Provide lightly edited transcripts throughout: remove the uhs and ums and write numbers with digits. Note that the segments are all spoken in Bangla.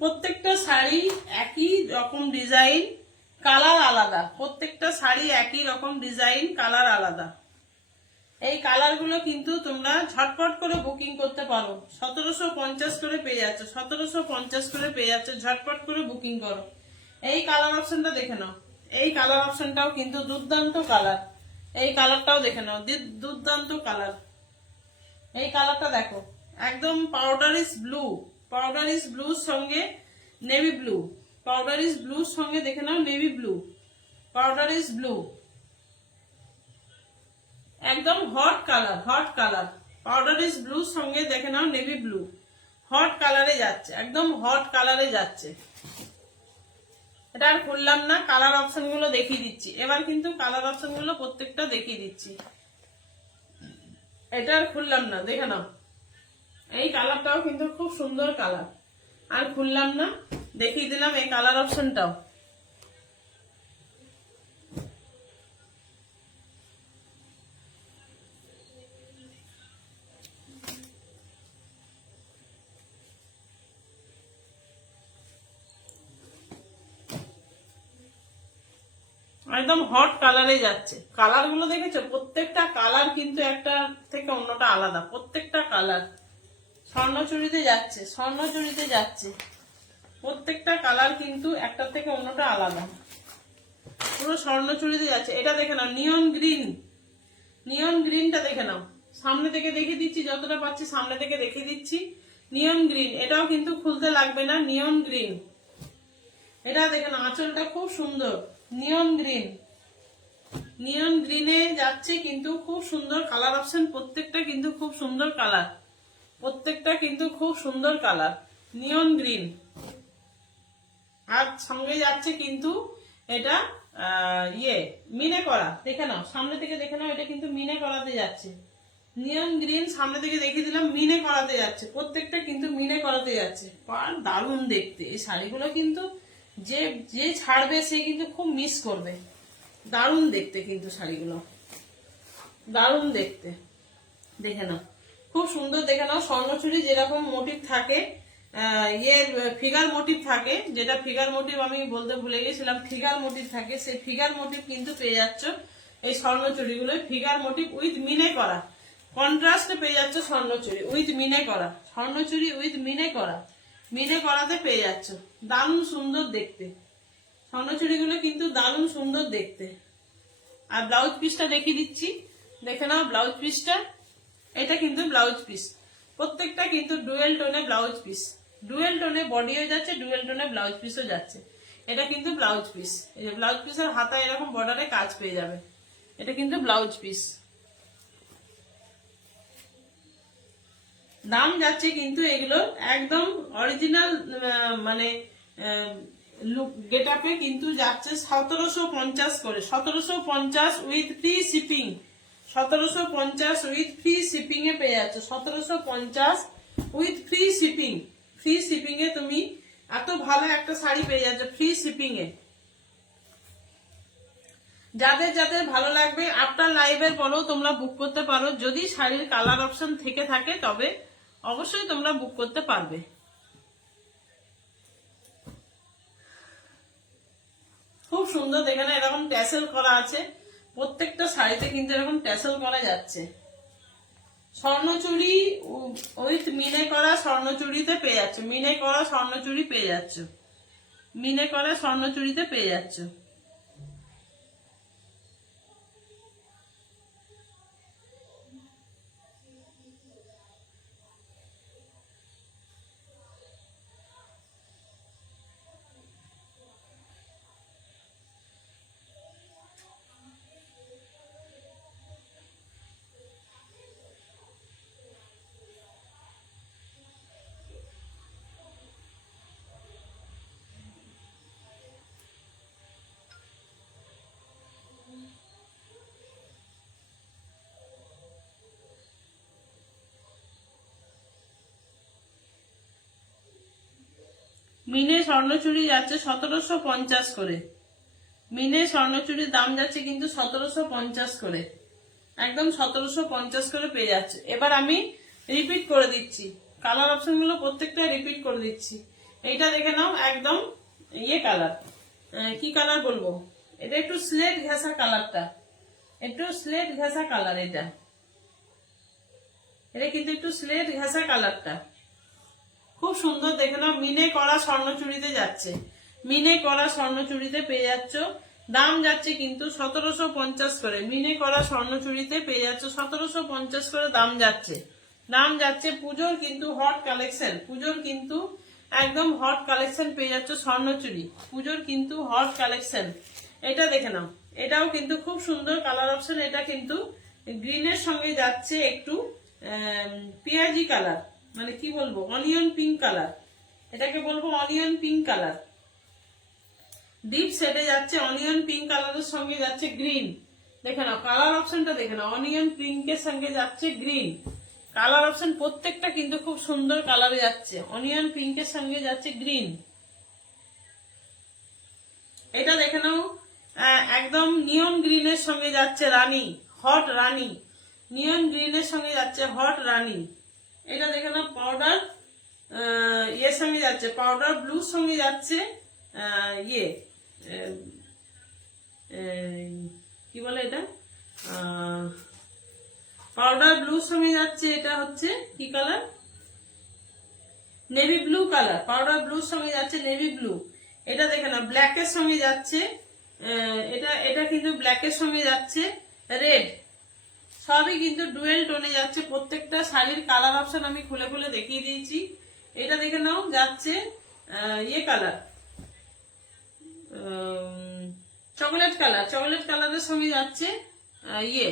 প্রত্যেকটা শাড়ি একই রকম ডিজাইন, কালার আলাদা। প্রত্যেকটা শাড়ি একই রকম ডিজাইন, কালার আলাদা। এই কালারগুলো কিন্তু তোমরা ঝটপট করে বুকিং করতে পারো। 1750 করে পেয়ে যাচ্ছ, 1750 করে পেয়ে যাচ্ছ, ঝটপট করে বুকিং করো। এই কালার অপশনটা দেখে নাও। এই কালার অপশনটাও কিন্তু দুর্দান্ত কালার। এই কালারটাও দেখে নাও, দুর্দান্ত কালার। এই কালারটা দেখো, একদম পাউডারিশ ব্লু, পাউডারিশ ব্লুর সঙ্গে নেভি ব্লু, পাউডারিশ ব্লুর সঙ্গে দেখে নাও নেভি ব্লু, পাউডারিশ ব্লু, একদম হট কালার, হট কালার। পাউডারিশ ব্লুর সঙ্গে দেখে নাও নেভি ব্লু, হট কালারে যাচ্ছে, একদম হট কালারে যাচ্ছে। এটা আর খুললাম না, কালার অপশন গুলো দেখিয়ে দিচ্ছি। এবার কিন্তু কালার অপশন গুলো প্রত্যেকটা দেখিয়ে দিচ্ছি। এটা আর খুললাম না, দেখে নাও। এই কালারটাও কিন্তু খুব সুন্দর কালার। আর খুললাম না, দেখিয়ে দিলাম এই কালার অপশনটাও। একদম হট কালারে যাচ্ছে। কালার গুলো দেখেছো? প্রত্যেকটা কালার কিন্তু একটা থেকে অন্যটা আলাদা। প্রত্যেকটা কালার স্বর্ণচুরিতে যাচ্ছে, স্বর্ণচুরিতে যাচ্ছে। প্রত্যেকটা কালার কিন্তু একটা থেকে অন্যটা আলাদা, পুরো স্বর্ণচুরিতে যাচ্ছে। এটা দেখে নাও, নিয়ন গ্রিন, নিয়ন গ্রিনটা দেখে নাও। সামনে থেকে দেখিয়ে দিচ্ছি, যতটা পাচ্ছি সামনে থেকে দেখিয়ে দিচ্ছি। নিয়ন গ্রিন, এটাও কিন্তু খুলতে লাগবে না। নিয়ন গ্রিন, এটা দেখে নাও, আঁচলটা খুব সুন্দর। নিয়ন গ্রিন, নিয়ন গ্রিনে যাচ্ছে কিন্তু খুব সুন্দর কালার অপশন। প্রত্যেকটা কিন্তু খুব সুন্দর কালার, প্রত্যেকটা কিন্তু খুব সুন্দর কালার। নিয়ন গ্রিন, আর সঙ্গে যাচ্ছে কিন্তু এটা মিনে করা। দেখে নাও, সামনে থেকে দেখে নাও, এটা কিন্তু মিনে করাতে যাচ্ছে। নিয়ন গ্রিন, সামনে থেকে দেখিয়ে দিলাম, মিনে করাতে যাচ্ছে। প্রত্যেকটা কিন্তু মিনে করাতে যাচ্ছে। আর দারুণ দেখতে এই শাড়িগুলো কিন্তু, যে যে ছাড়বে সে কিন্তু খুব মিস করবে। দারুণ দেখতে কিন্তু শাড়িগুলো, দারুণ দেখতে। দেখে নাও, খুব সুন্দর। দেখে নাও, স্বর্ণচুরি যেরকম মোটিভ থাকে, ফিগার মোটিভ থাকে, যেটা ফিগার মোটিভ আমি বলতে ভুলে গেছিলাম, ফিগার মোটিভ থাকে, সেই ফিগার মোটিভ কিন্তু পেয়ে যাচ্ছ এই স্বর্ণচুরিগুলো। ফিগার মোটিভ উইথ মিনে করা, কন্ট্রাস্টে পেয়ে যাচ্ছ স্বর্ণচুরি উইথ মিনে করা, স্বর্ণচুরি উইথ মিনে করা, মিনে করাতে পেয়ে যাচ্ছ। দারুণ সুন্দর দেখতে স্বর্ণচুরিগুলো কিন্তু, দারুণ সুন্দর দেখতে। আর ব্লাউজ পিসটা দেখিয়ে দিচ্ছি, দেখে নাও ব্লাউজ পিসটা। এটা কিন্তু ব্লাউজ পিস, প্রত্যেকটা কিন্তু ডুয়েল টোনে ব্লাউজ পিস। ডুয়েল টোনে বডিও যাচ্ছে, ডুয়েল টোনে ব্লাউজ পিসও যাচ্ছে। এটা কিন্তু ব্লাউজ পিস। এই যে ব্লাউজ পিসের হাতায় এরকম বর্ডারে কাজ পেয়ে যাবে। এটা কিন্তু ব্লাউজ পিস। দাম যাচ্ছে কিন্তু এগুলো একদম অরিজিনাল, মানে গেট আপে কিন্তু যাচ্ছে 1750 করে। 1750 with free shipping, 1750 with free shipping এ পেয়ে যাচ্ছে। 1750 with free shipping, free shipping এ তুমি এত ভালো একটা শাড়ি পেয়ে যাচ্ছ ফ্রি শিপিং এ। যাদের যাদের ভালো লাগবে আফটার লাইভের পরেও তোমরা বুক করতে পারো। যদি শাড়ির কালার অপশন থেকে থাকে তবে অবশ্যই তোমরা বুক করতে পারবে। খুব সুন্দর। এখানে এরকম ট্যাসেল করা আছে, প্রত্যেকটা শাড়িতে কিন্তু এরকম ট্যাসেল করা যাচ্ছে। স্বর্ণচুরি উইথ মিনে করা স্বর্ণচুরিতে পেয়ে যাচ্ছ, মিনে করা স্বর্ণচুরি পেয়ে যাচ্ছ, মিনে করা স্বর্ণচুরিতে পেয়ে যাচ্ছ। মিনে স্বর্ণচুরি যাচ্ছে 1750 করে। মিনে স্বর্ণচুরির দাম যাচ্ছে কিন্তু 1750 করে, একদম 1750 করে পেয়ে যাচ্ছে। এবার আমি রিপিট করে দিচ্ছি, কালার অপশন গুলো প্রত্যেকটা রিপিট করে দিচ্ছি। এইটা দেখে নাও, একদম ইয়ে কালার, কি কালার বলবো, এটা একটু স্লেট ঘেঁষা কালারটা, একটু স্লেট ঘেঁষা কালার, এটা এটা কিন্তু একটু স্লেট ঘেঁষা কালারটা, খুব সুন্দর। দেখে নাও, মিনে করা স্বর্ণচুড়িতে যাচ্ছে, মিনে করা স্বর্ণচুড়িতে পেয়ে যাচ্ছ। দাম যাচ্ছে কিন্তু 1750 করে, মিনে করা স্বর্ণচুড়িতে পেয়ে যাচ্ছ 1750 করে দাম যাচ্ছে। দাম যাচ্ছে পুজোর কিন্তু হট কালেকশন, পুজোর কিন্তু একদম হট কালেকশন পেয়ে যাচ্ছ স্বর্ণচুড়ি, পুজোর কিন্তু হট কালেকশন। এটা দেখে নাও, এটাও কিন্তু খুব সুন্দর কালার অপশন। এটা কিন্তু গ্রিনের সঙ্গে যাচ্ছে একটু পেঁয়াজি কালার, মানে কি বলবো, অনিয়ন পিঙ্ক কালার, এটাকে বলবো অনিয়ন পিঙ্ক কালার। ডিপ সেটে যাচ্ছে অনিয়ন পিঙ্ক কালারের সঙ্গে যাচ্ছে গ্রিন। দেখে নাও কালার অপশনটা, দেখে নাও অনিয়ন পিঙ্কের সঙ্গে যাচ্ছে গ্রিন। কালার অপশন প্রত্যেকটা কিন্তু খুব সুন্দর কালারে যাচ্ছে, অনিয়ন পিঙ্কের সঙ্গে যাচ্ছে গ্রিন। এটা দেখে নাও, একদম নিয়ন গ্রিনের সঙ্গে যাচ্ছে রানী, হট রানী, নিয়ন গ্রিনের সঙ্গে যাচ্ছে হট রানী। এটা দেখে নাও পাউডার ইয়ের সঙ্গে যাচ্ছে, পাউডার ব্লুর সঙ্গে যাচ্ছে ইয়ে কি বলে এটা, পাউডার ব্লুর সঙ্গে যাচ্ছে, এটা হচ্ছে কি colour, navy blue colour, powder ব্লুর সঙ্গে যাচ্ছে নেভি ব্লু। এটা দেখে না ব্ল্যাকের সঙ্গে যাচ্ছে, এটা এটা কিন্তু ব্ল্যাকের সঙ্গে যাচ্ছে রেড। সবই কিন্তু ডুয়েল টোনে যাচ্ছে, প্রত্যেকটা শাড়ির কালার অপশন আমি খুলে খুলে দেখিয়ে দিয়েছি। এটা দেখে নাও যাচ্ছে ইয়ে কালার, চকলেট কালার, চকলেট কালারের সঙ্গে যাচ্ছে ইয়ে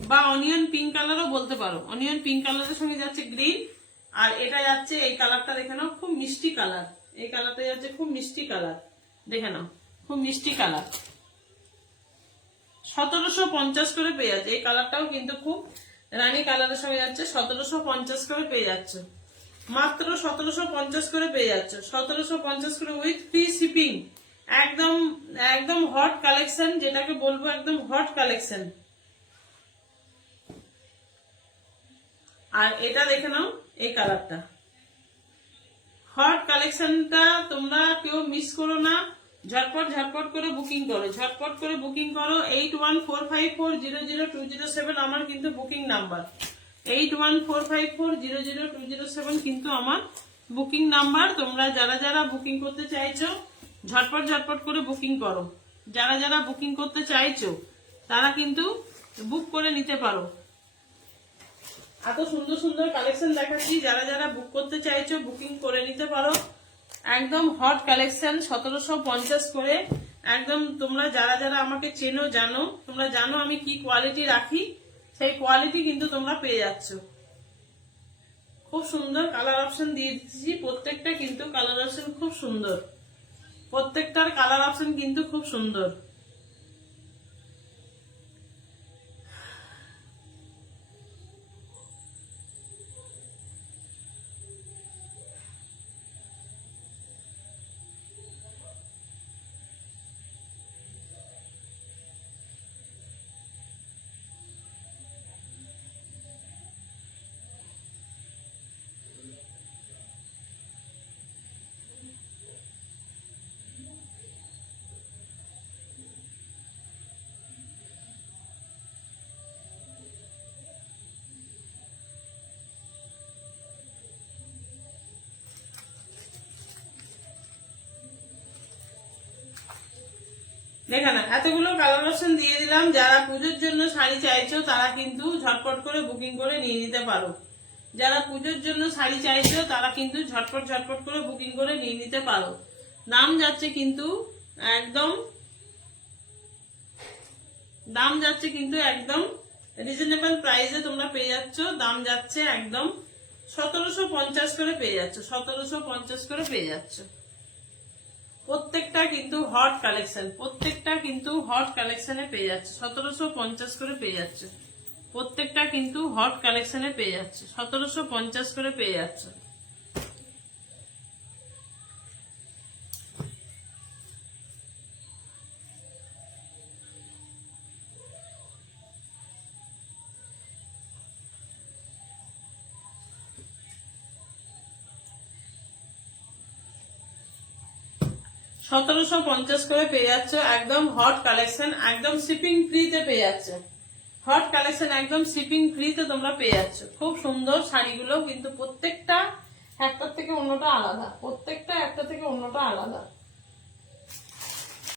বা অনিয়ন পিঙ্ক কালারও বলতে পারো, অনিয়ন পিঙ্ক কালারের সঙ্গে যাচ্ছে গ্রিন। আর এটা যাচ্ছে এই কালারটা দেখে নাও, খুব মিষ্টি কালার, এই কালারটা যাচ্ছে খুব মিষ্টি কালার, দেখে নাও খুব মিষ্টি কালার। 1750 করে পেয়ে যাচ্ছে, এই কালারটাও কিন্তু খুব রানী কালারের সঙ্গে যাচ্ছে, 1750 করে পেয়ে যাচ্ছে, মাত্র 1750 করে পেয়ে যাচ্ছে, 1750 করে উইথ ফ্রি শিপিং। একদম একদম হট কালেকশন, যেটাকে বলবো একদম হট কালেকশন। আর এটা দেখে নাও এই কালারটা, হট কালেকশনটা তোমরা কেউ মিস করো না, ঝটপট ঝটপট করে বুকিং করো, ঝটপট করে বুকিং করো। 8145400207 আমার কিন্তু বুকিং নাম্বার, 8145400207 কিন্তু আমার বুকিং নাম্বার। তোমরা যারা যারা বুকিং করতে চাইছো ঝটপট ঝটপট করে বুকিং করো, যারা যারা বুকিং করতে চাইছো তারা কিন্তু বুক করে নিতে পারো। এত সুন্দর সুন্দর কালেকশন দেখাচ্ছি, যারা যারা বুক করতে চাইছো বুকিং করে নিতে পারো। একদম হট কালেকশন 1750 করে, একদম তোমরা যারা যারা আমাকে চেনো জানো, তোমরা জানো আমি কি কোয়ালিটি রাখি, সেই কোয়ালিটি কিন্তু তোমরা পেয়ে যাচ্ছ। খুব সুন্দর কালার অপশন দিয়ে দিচ্ছি, প্রত্যেকটা কিন্তু কালার অপশন খুব সুন্দর, প্রত্যেকটার কালার অপশন কিন্তু খুব সুন্দর। দেখে না এতগুলো কালার অপশন দিয়ে দিলাম, যারা পুজোর জন্য শাড়ি চাইছো তারা কিন্তু ঝটপট করে বুকিং করে নিয়ে নিতে পারো, যারা পুজোর জন্য শাড়ি চাইছো তারা কিন্তু ঝটপট ঝটপট করে বুকিং করে নিয়ে নিতে পারো। দাম যাচ্ছে কিন্তু একদম, দাম যাচ্ছে কিন্তু একদম রিজনেবল প্রাইসে তোমরা পেয়ে যাচ্ছ, দাম যাচ্ছে একদম 1750 করে পেয়ে যাচ্ছ, 1750 করে পেয়ে যাচ্ছ। প্রত্যেকটা কিন্তু হট কালেকশন, প্রত্যেকটা কিন্তু হট কালেকশনে পেয়ে যাচ্ছে, 1750 করে পেয়ে যাচ্ছে, প্রত্যেকটা কিন্তু হট কালেকশনে পেয়ে যাচ্ছে, 1750 করে পেয়ে যাচ্ছে। 1750 করে পেয়ে যাচ্ছ, একদম হট কালেকশন, একদম শিপিং ফ্রিতে পেয়ে যাচ্ছ। হট কালেকশন একদম শিপিং ফ্রিতে তোমরা পেয়ে যাচ্ছ। খুব সুন্দর শাড়িগুলো, কিন্তু প্রত্যেকটা একটার থেকে অন্যটা আলাদা, প্রত্যেকটা একটা থেকে অন্যটা আলাদা।